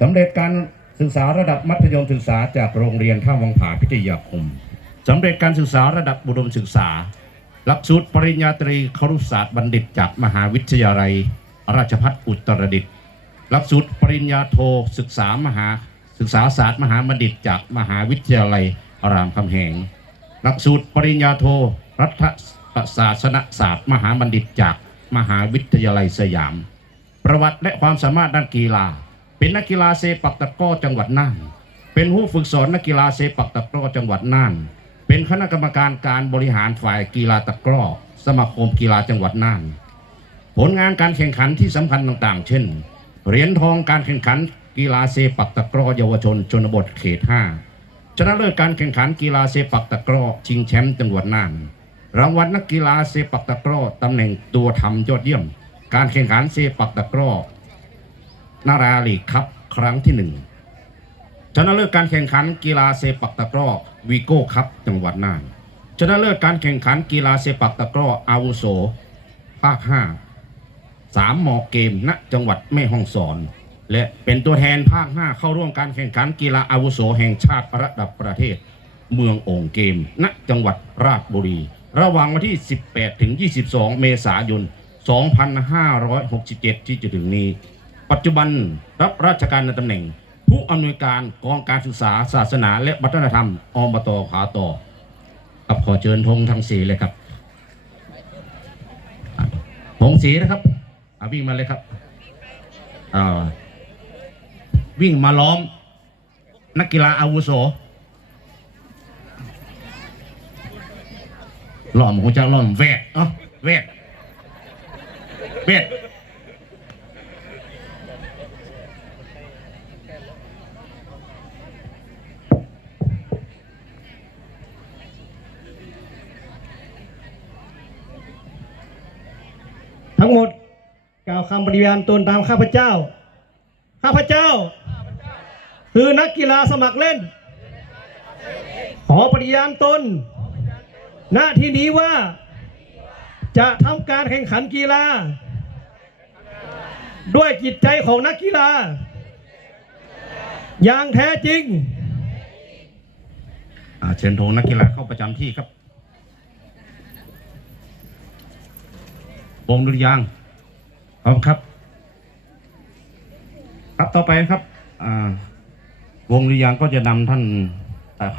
สำเร็จการศึกษาระดับมัธยมศึกษาจากโรงเรียนท่าวังผาพิทยาคมสำเร็จการศึกษาระดับอุดมศึกษา หลักสูตรปริญญาตรีครุศาสตร์บัณฑิตจากมหาวิทยาลัย ราชภัฏอุตรดิตถ์หลักสูตรปริญญาโทศึกษามหาศึกษาศาสตร์มหาบัณฑิตจากมหาวิทยาลัยรามคำแหง หลักสูตรปริญญาโทรัฐศาสนศาสตร์มหาบัณฑิตจากมหาวิทยาลัยสยาม ประวัติและความสามารถด้านกีฬา เป็นนักกีฬาเซปักตะกร้อจังหวัดน่าน เป็นผู้ฝึกสอนนักกีฬาเซปักตะกร้อจังหวัดน่าน เป็นคณะกรรมการการบริหารฝ่ายกีฬาตะกร้อสมาคมกีฬาจังหวัดน่าน ผลงานการแข่งขันที่สำคัญต่างๆ เช่น เหรียญทองการแข่งขันกีฬาเซปักตะกร้อเยาวชนชนบทเขต 5 ชนะเลิศการแข่งขันกีฬาเซปักตะกร้อชิงแชมป์จังหวัดน่าน รางวัลนักกีฬาเซปักตะกร้อตำแหน่งตัวทำยอดเยี่ยม การแข่งขันเซปักตะกร้อ นาราลีกครับครั้งที่หนึ่งชนะเลิศการแข่งขันกีฬาเซปักตะกร้อวีโก้ครับจังหวัดน่านชนะเลิศการแข่งขันกีฬาเซปักตะกร้ออาวุโส ภาค5สามหมอเกมณจังหวัดแม่ฮ่องสอน และเป็นตัวแทนภาค5เข้าร่วมการแข่งขันกีฬาอาวุโสแห่งชาติระดับประเทศ เมืองโอ่งเกม ณจังหวัดราชบุรี ระหว่างวันที่ 18 ถึง 22 เมษายน 2567 ที่จะถึงนี้ ปัจจุบันรับราชการในตำแหน่ง ผู้อำนวยการกองการศึกษาศาสนาและวัฒนธรรมอบตขาต่อกับขอเชิญธงทั้งสีเลยครับธงสีนะครับวิ่งมาเลยครับวิ่งมาล้อม นักกีฬาอาวุโสล้อมหัวจะล้อมแวดเอ้าแวดแวด ทั้งหมดกล่าวคำปฏิญาณตนตามข้าพเจ้า ข้าพเจ้า คือนักกีฬาสมัครเล่น ขอปฏิญาณตน หน้าที่นี้ว่า จะทำการแข่งขันกีฬา ด้วยจิตใจของนักกีฬา อย่างแท้จริงเชิญธงนักกีฬาเข้าประจำที่ครับ วงดุริยางค์พร้อมครับ ครับต่อไปครับวงดุริยางก็จะนำท่าน